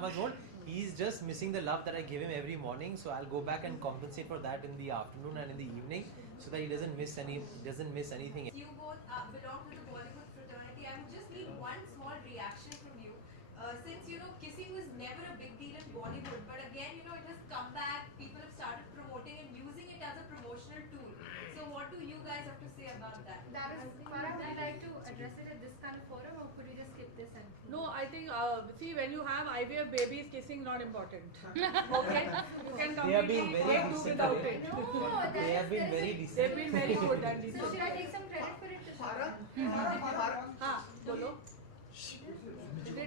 months old. He's just missing the love that I give him every morning. So I'll go back and compensate for that in the afternoon and in the evening, so that he doesn't miss anything. You both belong to the Bollywood fraternity. I would just need one small reaction from you. Since kissing was never a big deal in Bollywood, but again, it has come back. People have started promoting and using it as a promotional tool. So, what do you guys have to say about that? That is, Farah, would you like to address it at this kind of forum, or could you just skip this and? No, I think see, when you have IVF babies, kissing not important. Okay, you can completely do without it. No, They have been very decent. They've been very good and So decent. should I take some credit for it? हाँ, बोलो. क्योंकि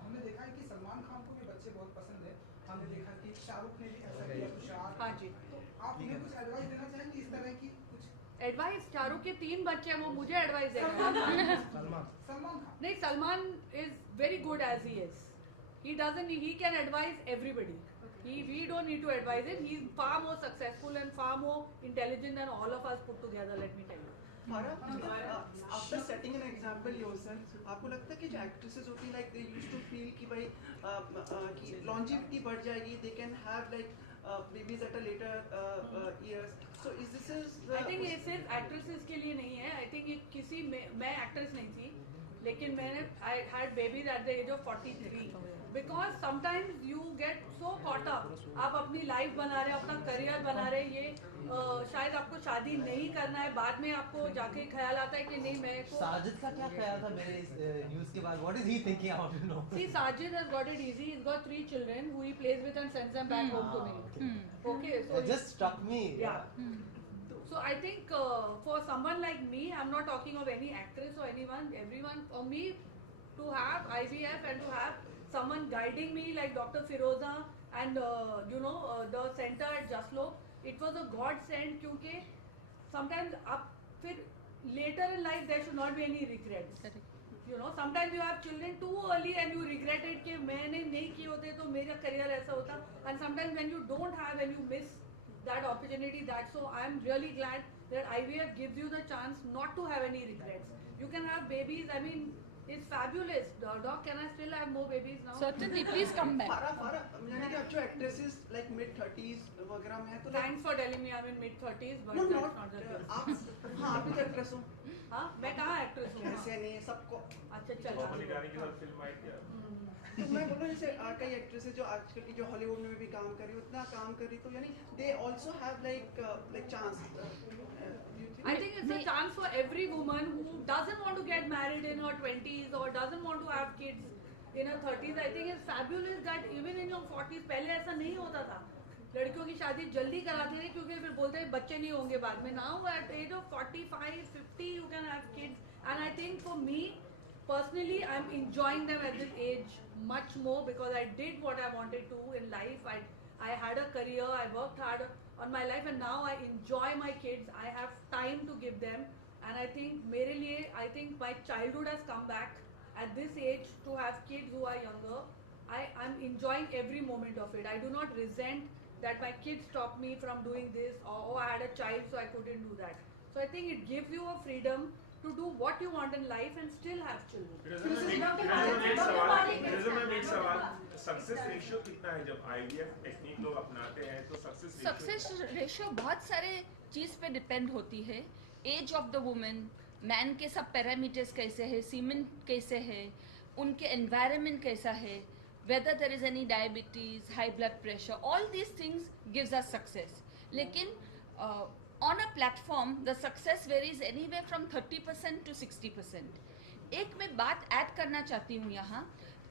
हमने देखा है कि सलमान खान को भी बच्चे बहुत पसंद है, हमने देखा कि शाहरुख ने भी ऐसा किया, तुषार. हाँ जी. तो आप उन्हें कुछ एडवाइस देना चाहेंगे इस तरह की कुछ? एडवाइस, शाहरुख के 3 बच्चे हैं, वो मुझे एडवाइस दे रहे हैं. सलमान खान नहीं, Salman is very good as he is. He can advise everybody. We don't need to advise him. He's far more successful and far more intelligent than all of us put together, let me tell you. After setting an example yourself, आपको लगता है कि जो actresses होती है, like they used to feel कि भाई कि longevity बढ़ जाएगी, they can have like babies at a later years. So is this I think ये सिर्फ actresses के लिए नहीं है. I think ये किसी मैं actress नहीं थी, लेकिन मैंने I had babies at the age of 43. Because sometimes you get so caught up. आप अपनी लाइफ बना रहे, अपना करियर बना रहे, ये शायद आपको शादी नहीं करना है, बाद में आपको जाके ख्याल आता है कि नहीं मैं को. साजिद का क्या ख्याल था मेरे इस न्यूज़ के बाद? What is he thinking? I want to know. See, Sajid has got it easy. He's got 3 children who he plays with and sends them back home to me. Okay, so It just struck me. yeah. So I think for someone like me, I'm not talking of any actress or everyone. For me, to have IVF and to have someone guiding me like Dr. Firoza and the center at Jaslow, it was a godsend. क्योंकि sometimes आप फिर later in life there should not be any regrets. Sometimes you have children too early and you regret it कि मैंने नहीं किए होते तो मेरा career ऐसा होता. And sometimes when you don't have and you miss that opportunity, so I am really glad that IVF gives you the chance not to have any regrets. You can have babies. I mean, it's fabulous. Doc, can I still have more babies now? Certainly, please come back. फारा यानी कि अब जो actresses like mid-30s वगैरह में है तो Thanks for telling me I'm in mid-30s, but no, that's not the case. आप हाँ आप भी actress हो. हाँ, मैं कहाँ actress हूँ? ऐसे नहीं सबको. अच्छा चल. तो मैं बोल रहा हूँ जैसे कई एक्ट्रेसेस जो आजकल की जो हॉलीवुड में भी काम कर रही उतना काम कर रही तो यानी they also have like chance. I think it's a chance for every woman who doesn't want to get married in her 20s or doesn't want to have kids in her 30s. I think it's fabulous that even in your 40s, पहले ऐसा नहीं होता था. लड़कियों की शादी जल्दी कराते थे क्योंकि फिर बोलते हैं बच्चे नहीं होंगे बाद में. Now at age of 45, 50, you can have kids. And I think for me, personally, I'm enjoying them at this age much more because I did what I wanted to in life. I had a career, I worked hard on my life, and now I enjoy my kids. I have time to give them, and I think मेरे लिए, I think my childhood has come back at this age to have kids who are younger. I'm enjoying every moment of it. I do not resent that my kids stopped me from doing this, or I had a child so I couldn't do that. So I think it gives you a freedom to do what you want in life and still have children. Success ratio कितना है जब IVF technique लोग अपनाते हैं तो success ratio बहुत सारे चीज पे डिपेंड होती है. Age of the women, man के सब पैरामीटर्स कैसे है, सीमेन कैसे है, उनके एनवायरनमेंट कैसा है, whether there is any diabetes, high blood pressure, all these things gives us success. लेकिन on a platform the success varies anywhere from 30% to 60%. एक मैं बात ऐड करना चाहती हूँ यहाँ.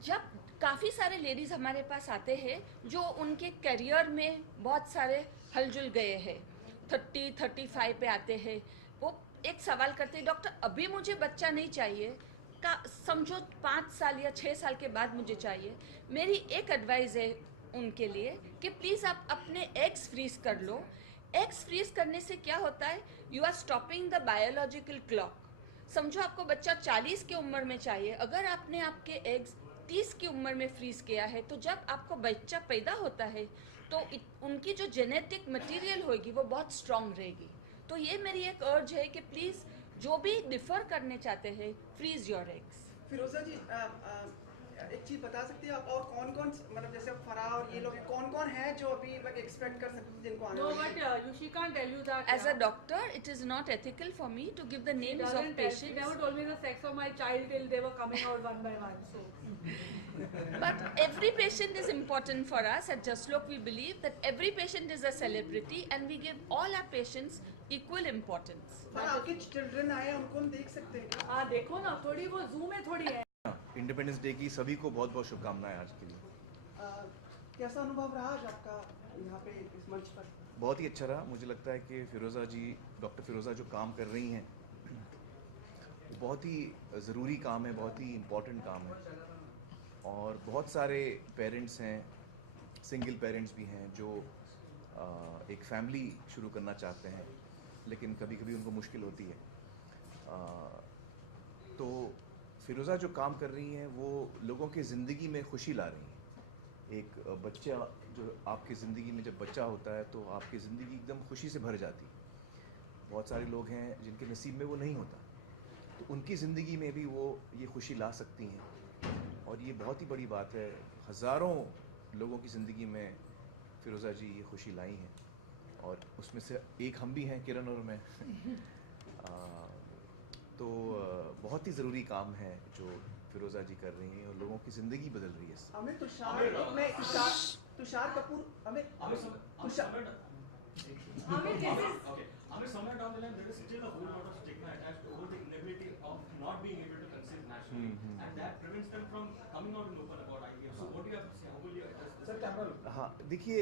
जब काफ़ी सारे लेडीज़ हमारे पास आते हैं जो उनके करियर में बहुत सारे हलजुल गए हैं, 30-35 पे आते हैं, वो एक सवाल करते हैं डॉक्टर अभी मुझे बच्चा नहीं चाहिए, का समझो 5 साल या 6 साल के बाद मुझे चाहिए. मेरी एक एडवाइस है उनके लिए कि प्लीज़ आप अपने एग्स फ्रीज कर लो. एग्स फ्रीज करने से क्या होता है, you are stopping the biological clock. समझो आपको बच्चा 40 की उम्र में चाहिए, अगर आपने आपके एग्स 30 की उम्र में फ्रीज किया है तो जब आपको बच्चा पैदा होता है तो उनकी जो जेनेटिक मटेरियल होगी वो बहुत स्ट्रांग रहेगी. तो ये मेरी एक अर्ज है कि प्लीज़ जो भी डिफर करने चाहते हैं फ्रीज योर एग्स. फिरोजा जी एक चीज बता सकते हैं आप और कौन-कौन मतलब जैसे फराह और ये लोग कौन-कौन हैं जो अभी like एक्सपेक्ट कर सकते हैं जिनको आने No, वाली but she can't tell you that. As a doctor, it is not ethical for me to give the She names of doesn't tell. She patients. never told me the sex of my child till they were coming out one by one. So. But every patient is important for us. At Just Look, we believe that every patient is a celebrity and we give all our patients equal importance. Farah के children आए हैं उनको हम देख सकते हैं क्या? हाँ देखो ना, थोड़ी वो जूम में थोड़ी है. इंडिपेंडेंस डे की सभी को बहुत बहुत शुभकामनाएं आज के लिए। कैसा अनुभव रहा आज आपका यहाँ पे इस मंच पर? बहुत ही अच्छा रहा। मुझे लगता है कि फिरोज़ा जी, डॉक्टर फिरोज़ा जो काम कर रही हैं बहुत ही ज़रूरी काम है, बहुत ही इम्पोर्टेंट काम है। और बहुत सारे पेरेंट्स हैं, सिंगल पेरेंट्स भी हैं जो एक फैमिली शुरू करना चाहते हैं, लेकिन कभी कभी उनको मुश्किल होती है। तो फिरोज़ा जो काम कर रही हैं वो लोगों की ज़िंदगी में खुशी ला रही हैं। एक बच्चा जो आपकी ज़िंदगी में जब बच्चा होता है तो आपकी ज़िंदगी एकदम खुशी से भर जाती है। बहुत सारे लोग हैं जिनके नसीब में वो नहीं होता, तो उनकी ज़िंदगी में भी वो ये खुशी ला सकती हैं और ये बहुत ही बड़ी बात है। हज़ारों लोगों की ज़िंदगी में फिरोज़ा जी ये खुशी लाई हैं और उसमें से एक हम भी हैं, किरण और मैं। तो बहुत ही ज़रूरी काम है जो फिरोज़ा जी कर रही हैं और लोगों की ज़िंदगी बदल रही है। हमें तुषार कपूर हमें somewhere down the line there is still a whole lot of stigma attached over the inability of not being able to conceive naturally, and that prevents them from coming out and open about IVF. So what do you have to say? How will you address this? हाँ देखिए,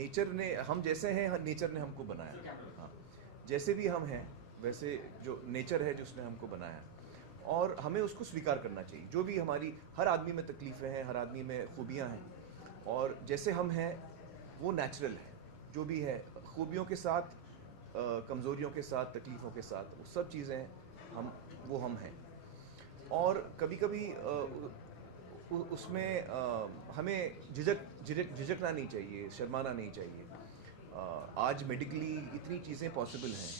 nature ने हम जैसे हैं, nature ने हमको बनाया। हाँ, जैसे भी हम हैं वैसे जो नेचर है जिसने हमको बनाया और हमें उसको स्वीकार करना चाहिए। जो भी हमारी, हर आदमी में तकलीफ़ें हैं, हर आदमी में खूबियाँ हैं और जैसे हम हैं वो नेचुरल है। जो भी है खूबियों के साथ, कमज़ोरियों के साथ, तकलीफ़ों के साथ, वो सब चीज़ें हम हैं। और कभी कभी उसमें हमें झिझकना नहीं चाहिए, शर्माना नहीं चाहिए। आज मेडिकली इतनी चीज़ें पॉसिबल हैं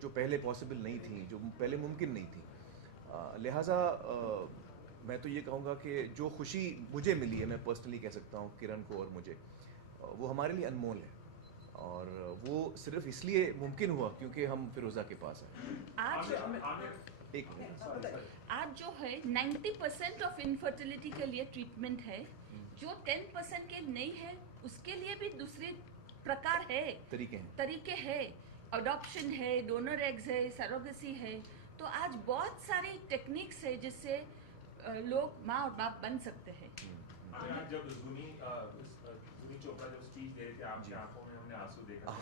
जो पहले पॉसिबल नहीं थी, जो पहले मुमकिन नहीं थी। लिहाजा मैं तो ये कहूँगा कि जो खुशी मुझे मिली है, मैं पर्सनली कह सकता हूँ किरण को और मुझे, वो हमारे लिए अनमोल है और वो सिर्फ इसलिए मुमकिन हुआ क्योंकि हम फिरोज़ा के पास हैं। आज जो है 90% ऑफ इनफर्टिलिटी के लिए ट्रीटमेंट है, जो 10% के नहीं है उसके लिए भी दूसरे प्रकार है, तरीके हैं। अडॉप्शन है, डोनर एग्स है, सरोगेसी है। तो आज बहुत सारे टेक्निक्स है जिससे लोग माँ और बाप बन सकते हैं। जब जुनी चोपड़ा जब स्पीच दे रही थी, आपकी आंखों में हमने आंसू देखा।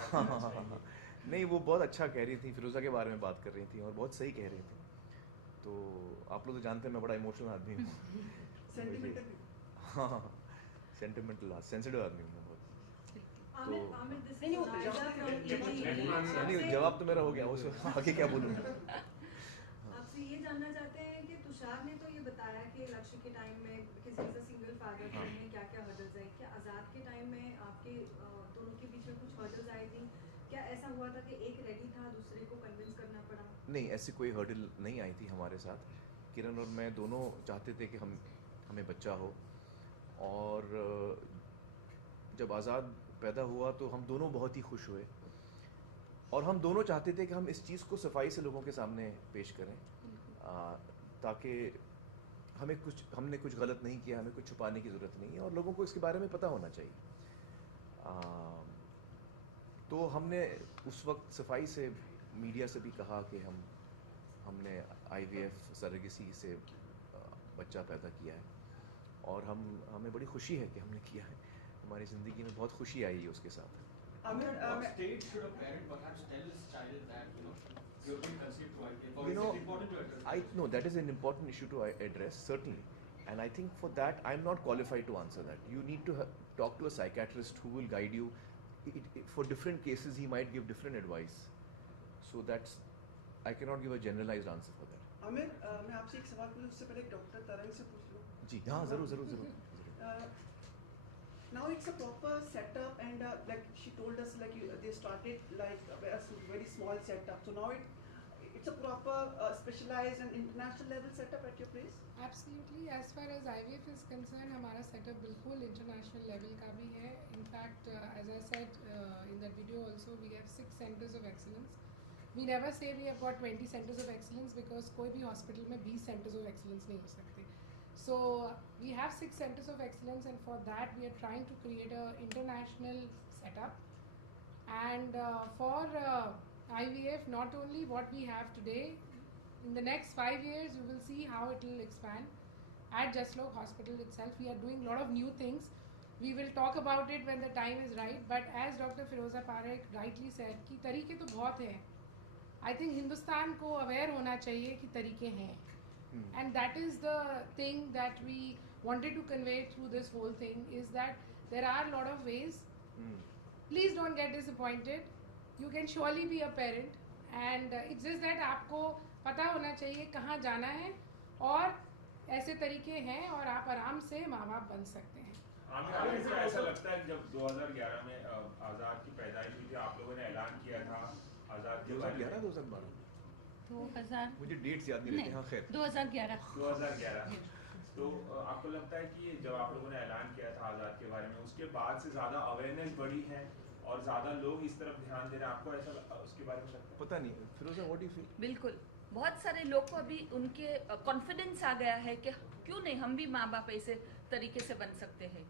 नहीं, वो बहुत अच्छा कह रही थी, फिरोज़ा के बारे में बात कर रही थी और बहुत सही कह रही थी। तो आप लोग तो जानते हैं मैं बड़ा इमोशनल आदमी हूँ। हाँ, सेंटिमेंटल, सेंसिटिव आदमी हूँ मैं बहुत। नहीं, जवाब तो मेरा हो गया, उससे आगे क्या बोलूँ। आपसे ये जानना चाहते हैं कि तुषार ने तो ये बताया कि लक्ष्य के टाइम में किसी सिंगल फादर में क्या क्या हर्डल्स है, क्या आज़ाद के टाइम में आपके दोनों के बीच में कुछ हर्डल्स आई थी? क्या ऐसा हुआ था कि एक रेडी था, दूसरे को कन्विंस करना पड़ा? नहीं, ऐसी कोई हर्डल नहीं आई थी हमारे साथ। किरण और मैं दोनों चाहते थे कि हमें बच्चा हो और जब आज़ाद पैदा हुआ तो हम दोनों बहुत ही खुश हुए और हम दोनों चाहते थे कि हम इस चीज़ को सफाई से लोगों के सामने पेश करें, ताकि हमने कुछ गलत नहीं किया, हमें कुछ छुपाने की ज़रूरत नहीं है और लोगों को इसके बारे में पता होना चाहिए। तो हमने उस वक्त सफाई से मीडिया से भी कहा कि हमने IVF सरोगेसी से बच्चा पैदा किया है और हमें बड़ी खुशी है कि हमने किया है। हमारी ज़िंदगी में बहुत खुशी आई है उसके साथ। What stage should a parent perhaps tell his child that you're being conceived through IVF? Or is it important to address? No, that is an important issue to address, certainly. And I think for that, I'm not qualified to answer that. You need to talk to a psychiatrist who will guide you. For different cases, he might give different advice. So I cannot give a generalized answer for that. Aamir, मैं आपसे एक सवाल पूछूं, उससे पहले doctor तरंग से पूछ लूं। जी हाँ, ज़रूर। Now it's a proper setup and like she told us, like they started like a very small setup. So now it's a proper specialized and international level setup at your place? Absolutely. As far as IVF is concerned, हमारा setup बिल्कुल international level का भी है. In fact, as I said in that video also, we have 6 centers of excellence. We never say we have got 20 centers of excellence because कोई भी hospital में 20 centers of excellence नहीं हो सकते. So we have 6 centers of excellence, and for that we are trying to create a international setup. And for IVF, not only what we have today, in the next 5 years you will see how it will expand. At Jaslok Hospital itself, we are doing a lot of new things. We will talk about it when the time is right. But as Dr. Firoza Parekh rightly said, कि तरीके तो बहुत हैं. I think Hindustan को aware होना चाहिए कि तरीके हैं. And that is the thing that we wanted to convey through this whole thing, is that there are a lot of ways. Please don't get disappointed. You can surely be a parent, and it's just that आपको पता होना चाहिए कहाँ जाना है, और ऐसे तरीके हैं और आप आराम से माँ बाप बन सकते हैं. आमिर, ऐसा लगता है जब 2011 में आज़ाद की पैदाइश हुई थी, आप लोगों ने ऐलान किया था आज़ाद के बारे में. 2000 मुझे डेट्स याद नहीं रहते. हाँ, खैर 2011 तो आपको लगता है कि जब आप लोगों ने ऐलान किया था आज़ाद के बारे में, उसके बाद से ज़्यादा अवेयरनेस बढ़ी है और ज़्यादा लोग इस तरफ ध्यान दे रहे हैं? आपको ऐसा उसके बारे में लगता है? पता नहीं. फिरोजा, व्हाट डू यू फील? बिल्कुल, बहुत सारे लोग को अभी उनके कॉन्फिडेंस आ गया है कि क्यों नहीं, हम भी माँ बाप ऐसे तरीके से बन सकते हैं.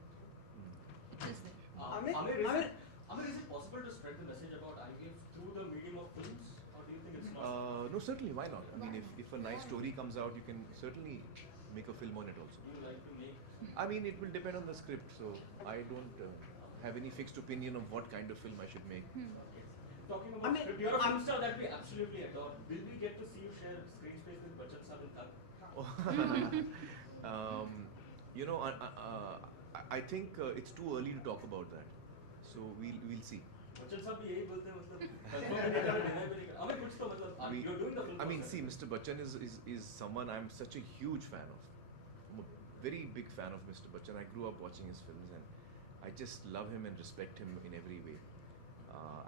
Amir, is it possible to spread the message about IVF through the medium of films, or do you think it's not? No, certainly. Why not? I mean, if a nice story comes out, you can certainly make a film on it also. You like to make? I mean, it will depend on the script. So I don't have any fixed opinion of what kind of film I should make. Talking about script, you're a film star that we absolutely adore. Will we get to see you share screen space with Bachchan Sahab and Thug? You know, I think it's too early to talk about that. So we'll see. Bachchan Sahab भी यही बोलते हैं, मतलब confirm नहीं कर रहे हैं. हमें कुछ तो मतलब you're doing the film. I mean, see, Mr. Bachchan is someone I'm such a huge fan of. I'm a very big fan of Mr. Bachchan. I grew up watching his films, and I just love him and respect him in every way.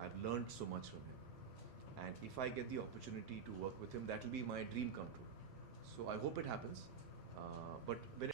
I've learned so much from him, and if I get the opportunity to work with him, that will be my dream come true. So I hope it happens. But when